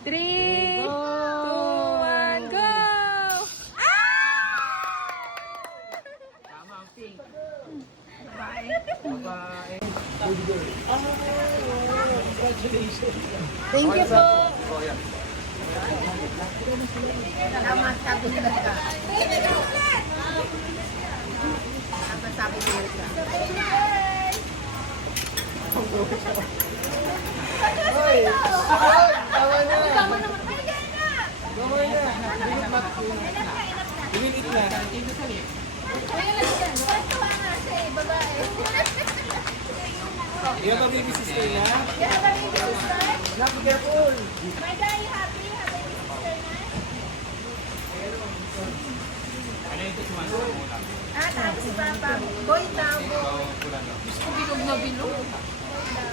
3, 2, 1, go! Tama ang pink. Thank you po. Salamat, sabi nila ka. Salamat, sabi nila ka. Hoy! Tama na! Tama naman. Ay, gano'n na! Gawin na! Dinilit na. Ayun lang yan. Tuwa nga siya eh, babae. Yan ba baby sister na? Yan ba, baby sister? Not careful! My guy, happy? Happy sister na? Tapos si Papa. Boy, tabo. Gusto ko bilog na bilog.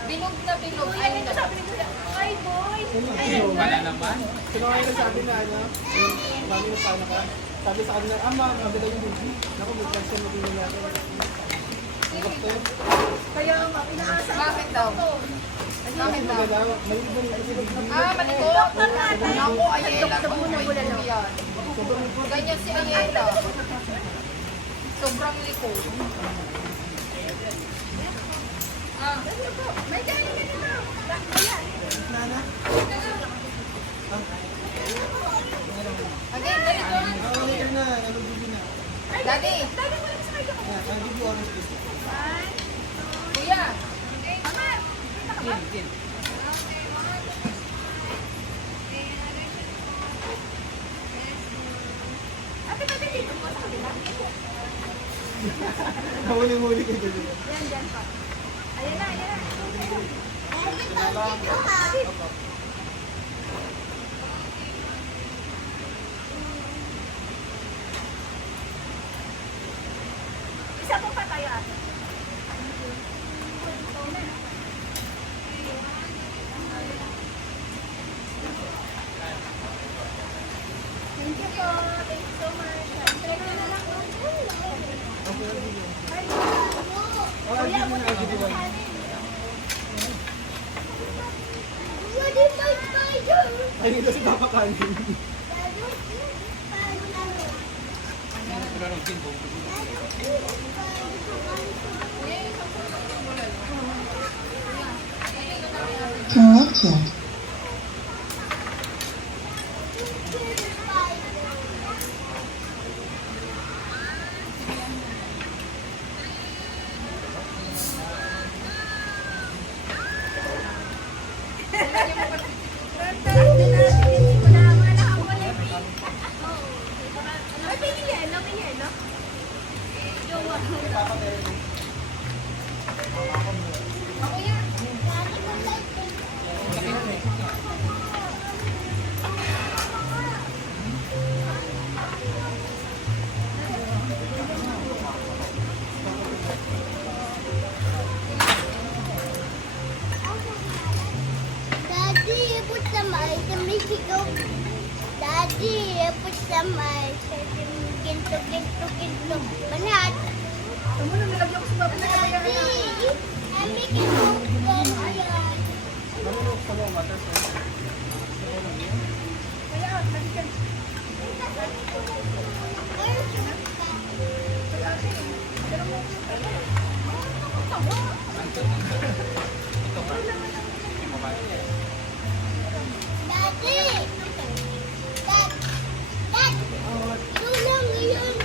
Bilog na bilog. Ay, ito sabi ni Kuya. Ay, boy. Ayan na. naman? Sino kayo nagsabi na ano? Yung mami na paano ka? Sabi sa kanila, ma'am, mabila yung baby. Naku, may calcium na bilhin natin. Kaya nga, pinaasa. Bakit daw? Bakit maganda? May ibon kasi baby. Malikot. Doktor natin. Ako, Ayela. Doktor yan. Ganyan si Ayela. Sobrang likod. May galing ka nila. Ayan. Nana? Again, dali ko. Nakakalikan na, nalubugin na. Daddy. Yan, I'll give you orange juice. Kuya. Nahuli-huli ka dito. Ayan na, ayan na. Isa po pa tayo ate. Thank you po. Thank you so much. Try na lang po. Oh, I'll give you na, I'll give you one. Ay, dito si Papa Kanin. Connected. Daddy, put some ice and make it go. Daddy, put some ice and ginto. Manhat. Daddy, and make it go. Ayan. Daddy! Dad! Tulong yun!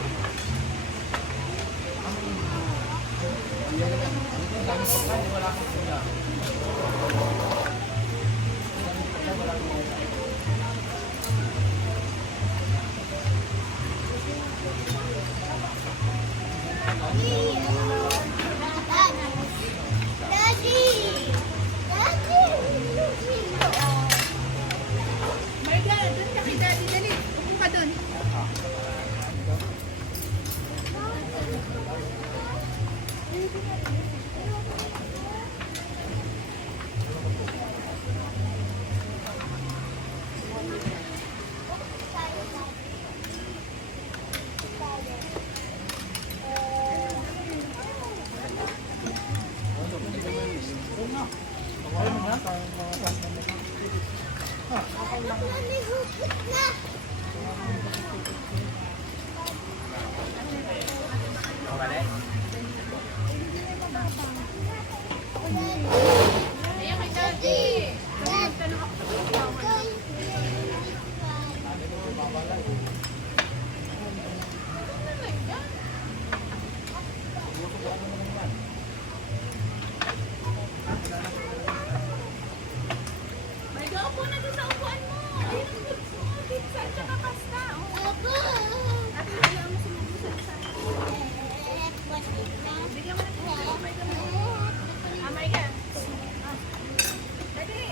Nanihukit na. Ayan kay Daddy. May gaupo na doon sa upuan mo. Ayun ang goods mo. Pizza at saka pasta. Oh. Ate, ayaw mo sumubusan sa bigyan mo na po. Amay ka mo. Amay ka. Dali.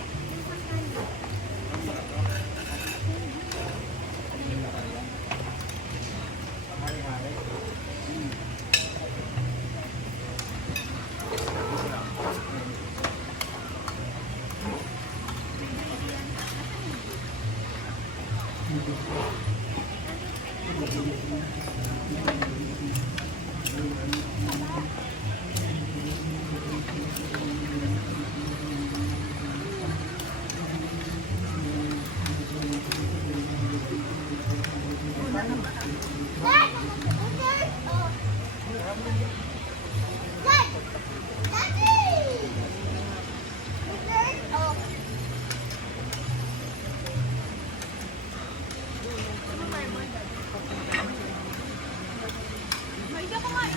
May ka kumain.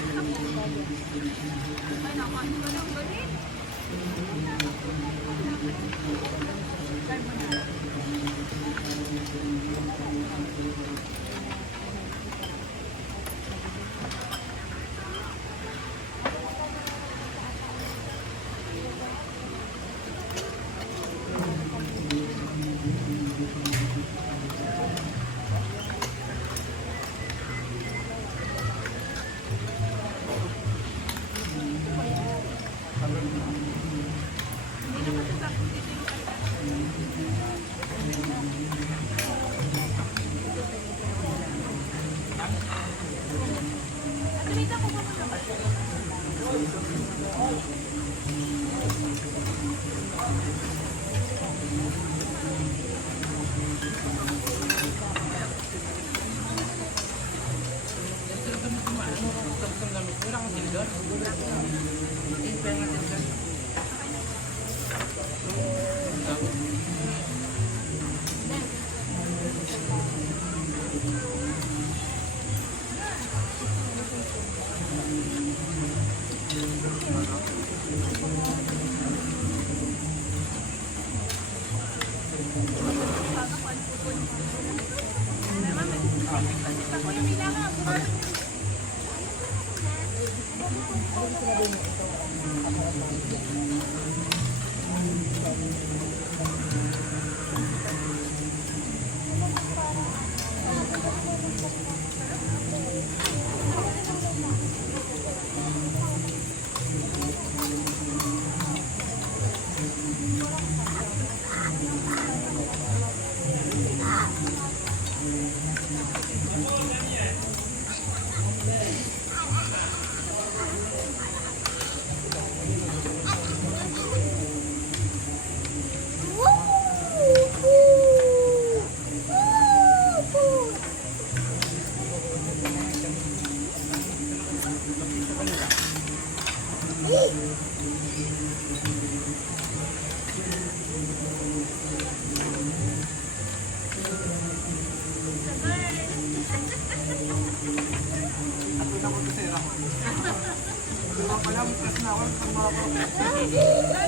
Ay, nakain ka lang. Galit.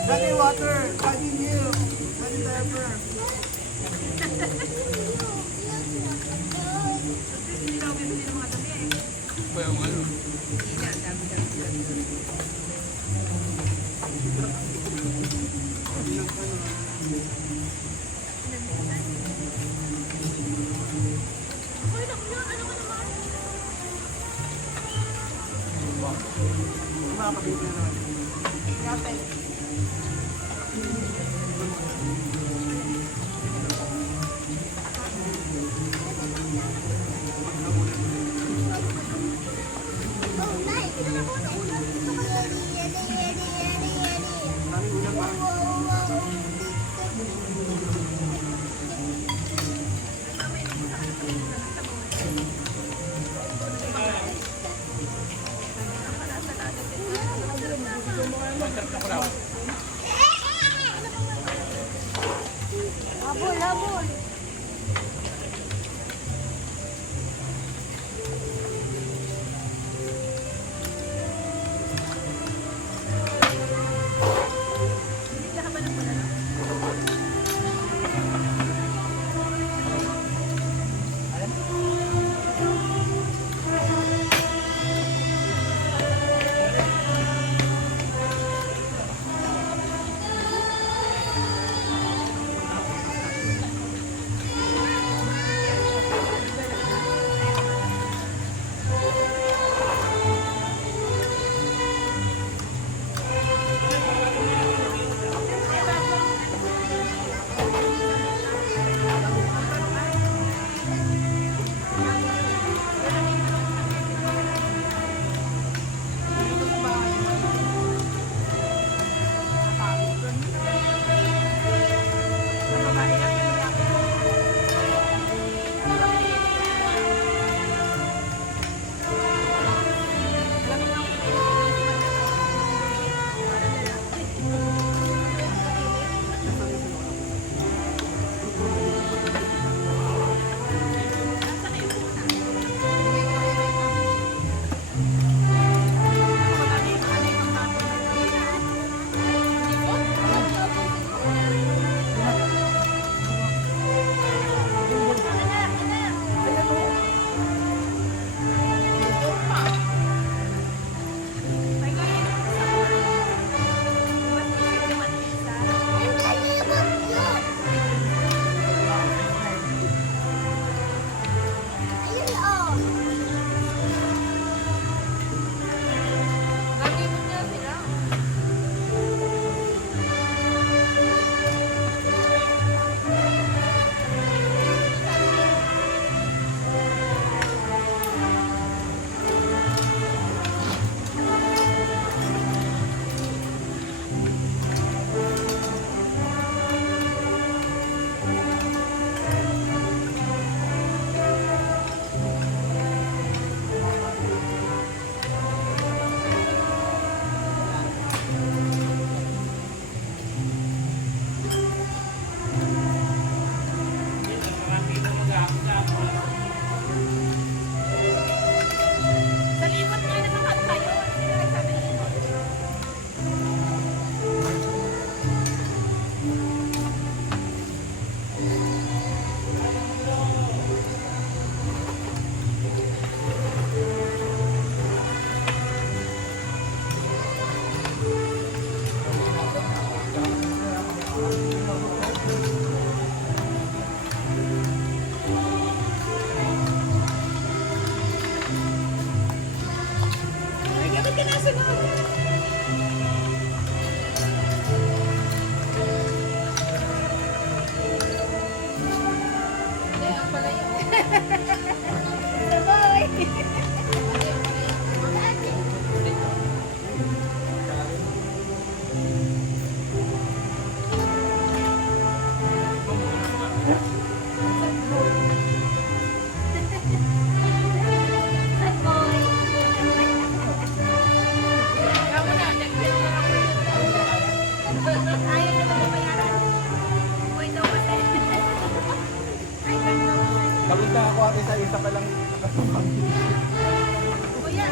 Daddy water, daddy milk, daddy diaper. habol. Pagod na ako ate sa isa pa lang. Kuya,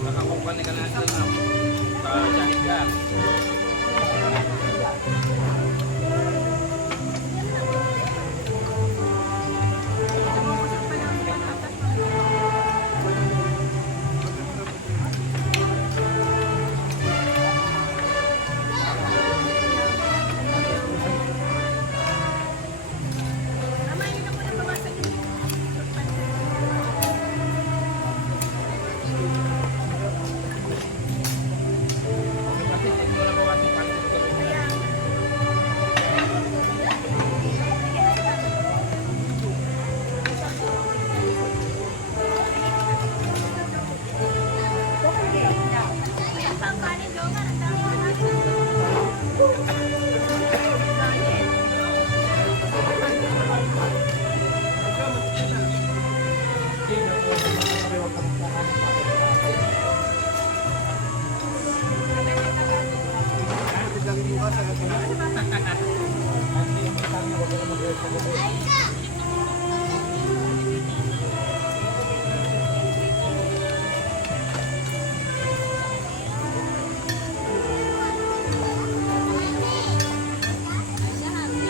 Nakakumpany ka na sila. Kajanik ka.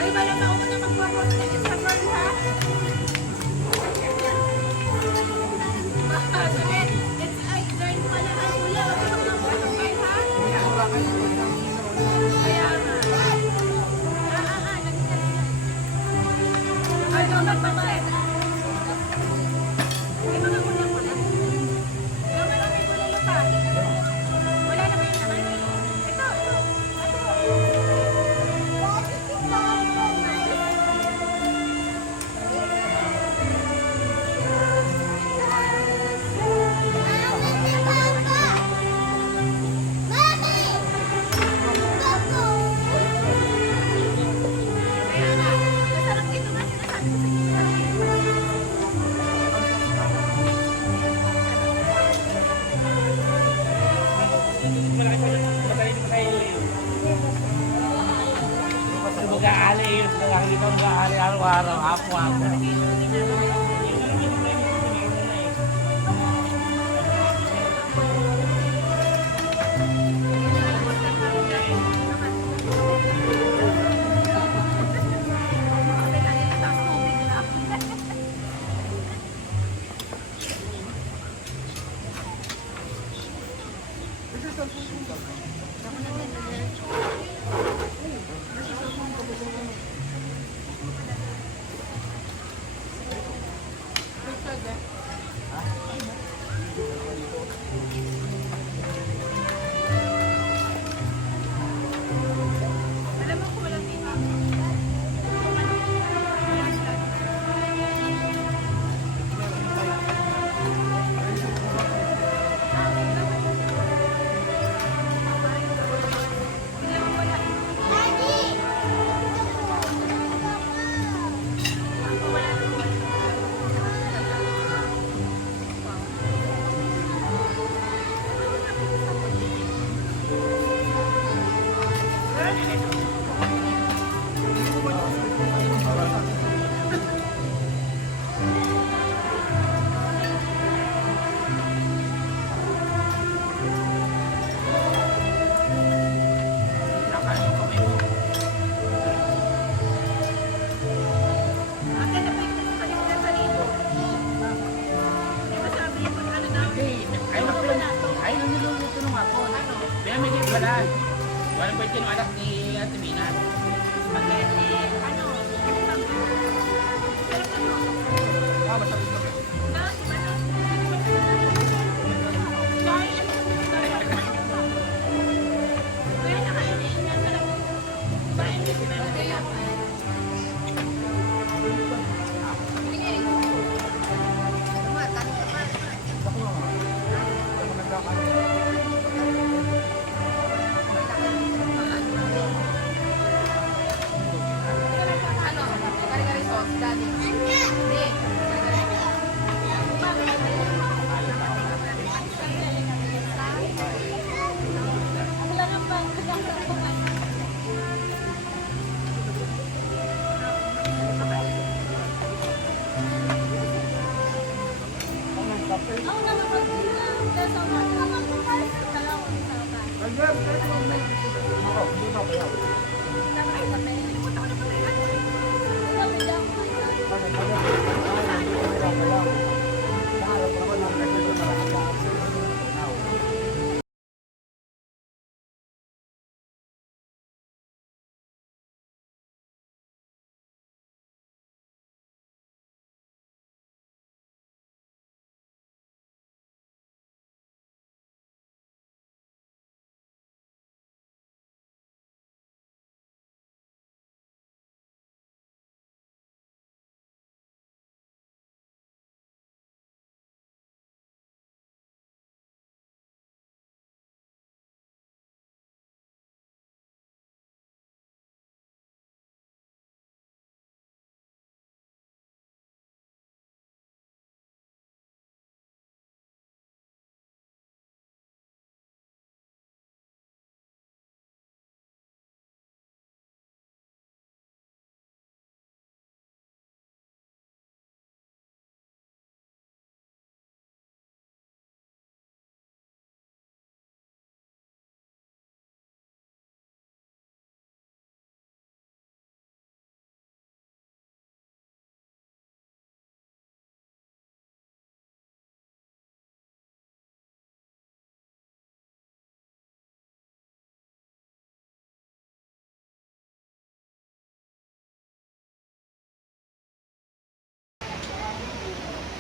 Ay, wala na ako na magpapalit sa girl, ha? It's ay, girl pala na wala. Ako na magpapalit, ha? Kaya nga. Ay, no, nagpapalit. Ay, mga kulang pala. Yung may kulalo pa. Wala na ba yung naman? Ito. Kaya nga, masarap ito nga sinasabi ko sa inyo. Mag-aali yun. Hindi ka mag-aali araw-araw. Apo-apo. Alam mo kung walang dito. Ang ganda pa yung kalimutan sa libo. Di ba sabi yung ano na? Ay, niluluto nung ako. Kaya may din pala. Walang pwede yung anak ni Ate Mina. Spaghetti. Ano? Pero ano? Ah, masarap na. Na, ano? Sorry, ano? Kaya nakainin niya talaga. Bakit hindi sinabi yan? Ano? Kari-kari sauce, daddy. Hindi. Ang lang ba? Ang lang ba? Ako na mag-ilang. Kasi ako mag-ilang. Dalawang sarap. Agad, kahit mo may... Ako, hindi na kaya. Nakay na may. Pumunta ko na pala. Ano? Bakit? Naharap ako ng presyo na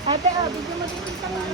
Ate, bigyan mo din sa mga.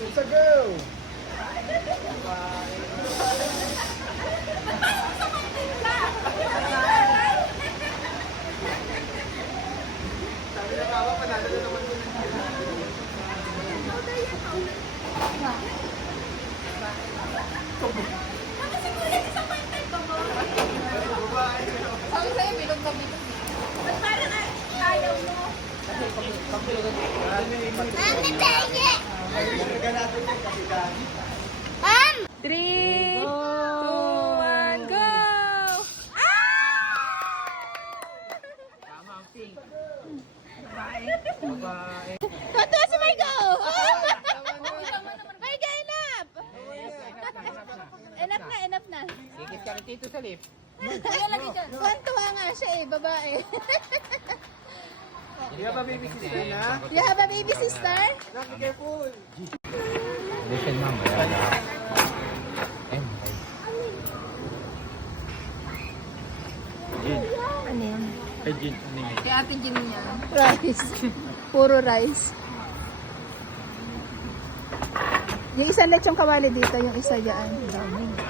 It's a girl! Sabi na papa, panalo na naman ko. Sabi sa'yo, bilog na bilog. Ba't parang ayaw mo? Mami, pege! Ma'am! 3, 2, 1, go! Tama ang pink. Totoo si Michael! Michael, enough! Enough na. Sikit ka rin dito sa lift. Kuya, lagi dyan. Tuwa nga siya eh, babae. Hindi ka pa baby sister na? You have a baby sister? Be careful! Listen, ma'am. Ano yan? Kaya ate Jin niya. Rice. Puro rice. Yung isang lechong kawali dito, yung isa dyan.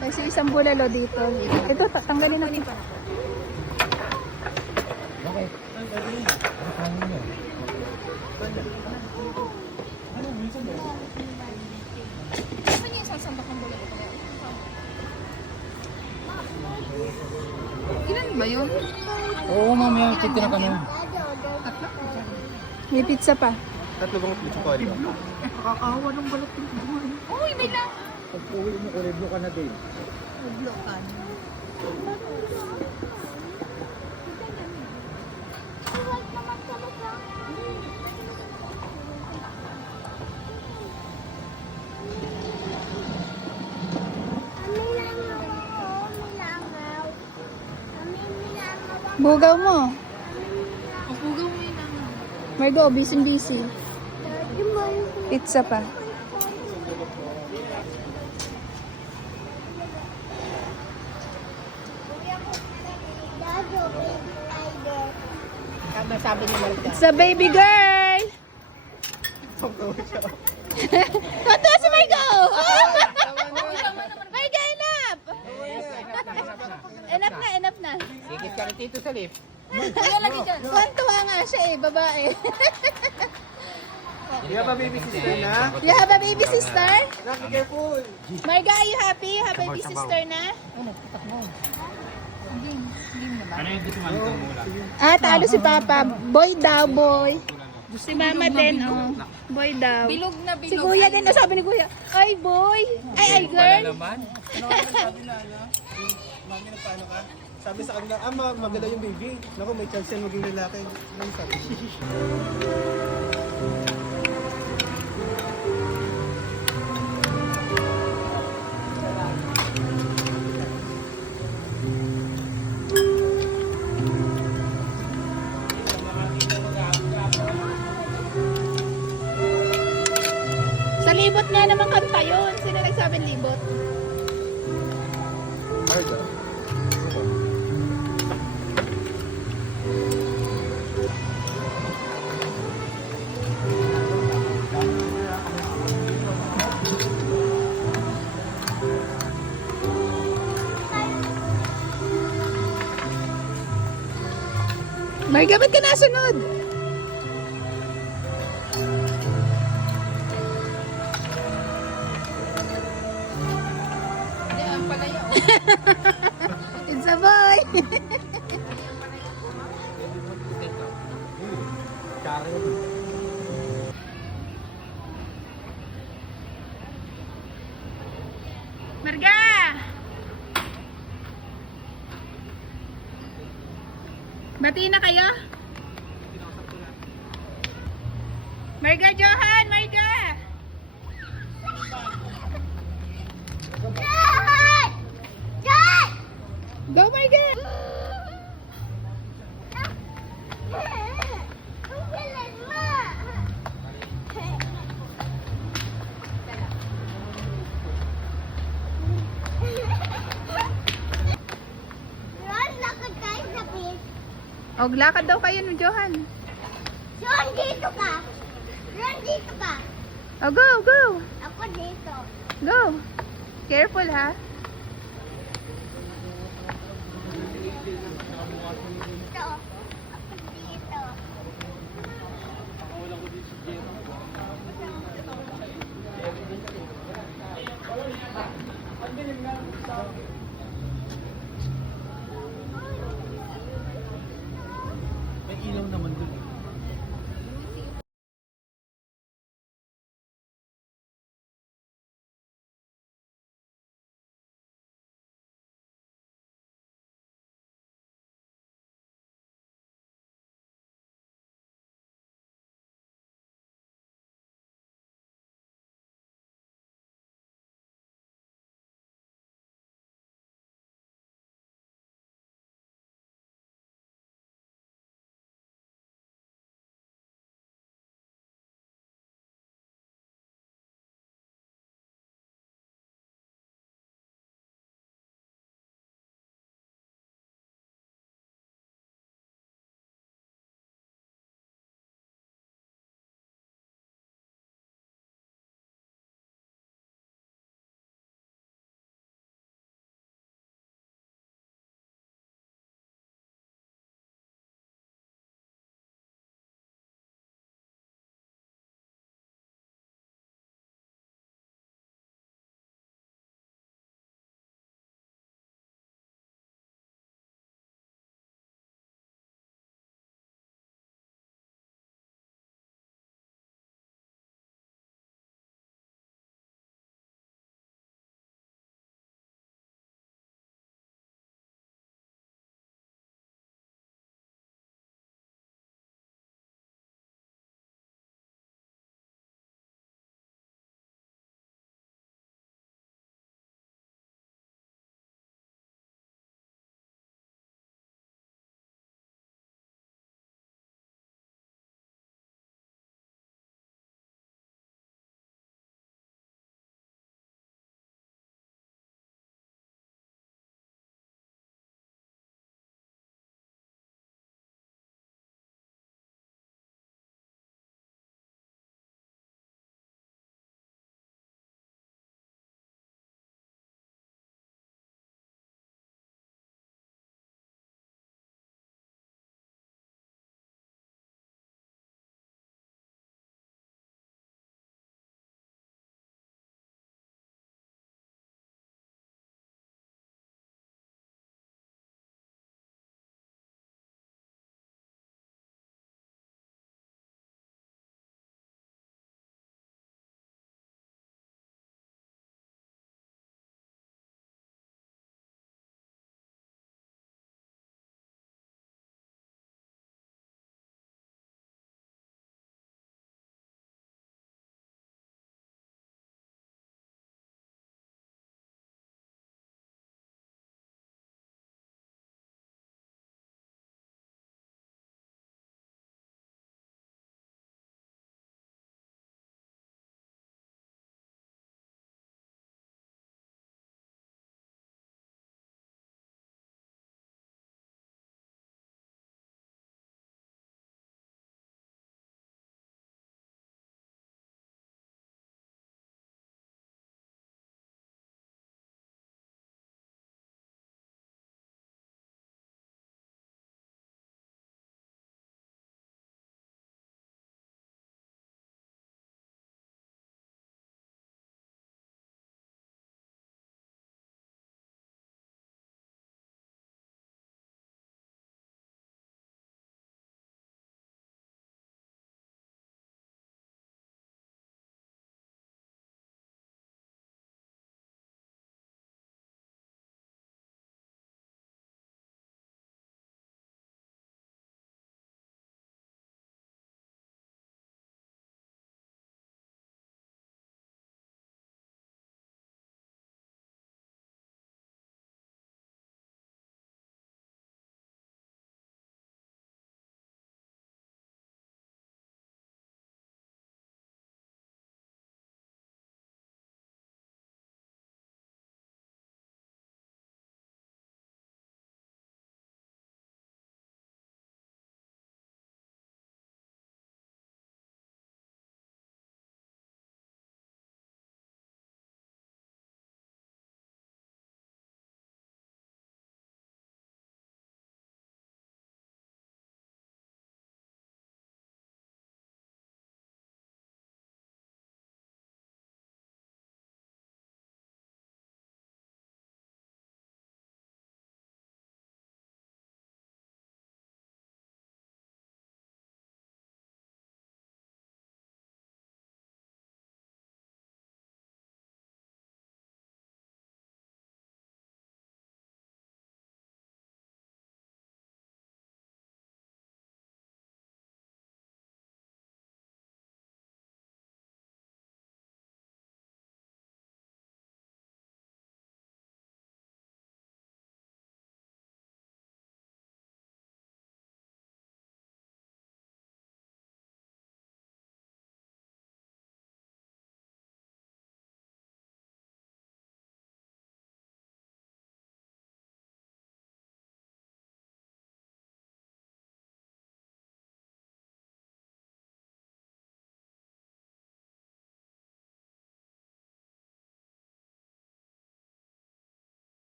Kasi isang bulalo dito. Ito, tanggalin natin. Okay. Ano niya yung sasambak ng bulalo? Ilan ba yun? Oo, ma'am. Yung titira ka na. May pizza pa. Tatlo bang pizza ko rin? Nakakawa ng balat yung buhay. Uy, may lang. Pag uwi mo, ureblo ka na din. Naglokan. Bugaw mo. Pupugaw mo yun lang. Margo, busy. Pizza pa. Tama sabi ni Marga. It's a baby girl! Totoo si Margo! Margo, enough! Enough na. Sikit ka rin dito sa lift. Kuya, lagi dyan. Tuwa nga siya eh, babae. Hindi ka pa baby sister na? You have a baby sister? Be careful! Marga, are you happy? You have a baby sister na? Ano yung gusto man itong mula? Ah, talo si Papa. Boy daw, boy. Si Mama din, oh. Boy daw. Bilog na bilog. Si Kuya din, sabi ni Kuya, ay boy. Ay girl. Naman. Ano ka sabi na ano? Mami, nagpaano ka? Sabi sa kanila, maganda yung baby. Naku, may chance yan maging lalaki. Ano sabi? Sa libot nga naman kanta yun. Sino nagsabing libot? Arda. Marga, ba't ka nasunod? It's a boy! Marga! Bati na kayo? Marga, Johan! Marga! Dad! Dad! Go, Marga! Ang galing mo! Ron, lakad tayo sa beach. Og, lakad daw kayo no, Johan. Ron, dito ka. Ron, dito ka. Oh, go, go! Ako dito. Go! Careful, ha? Dito. Ako dito. Ang dilim nga.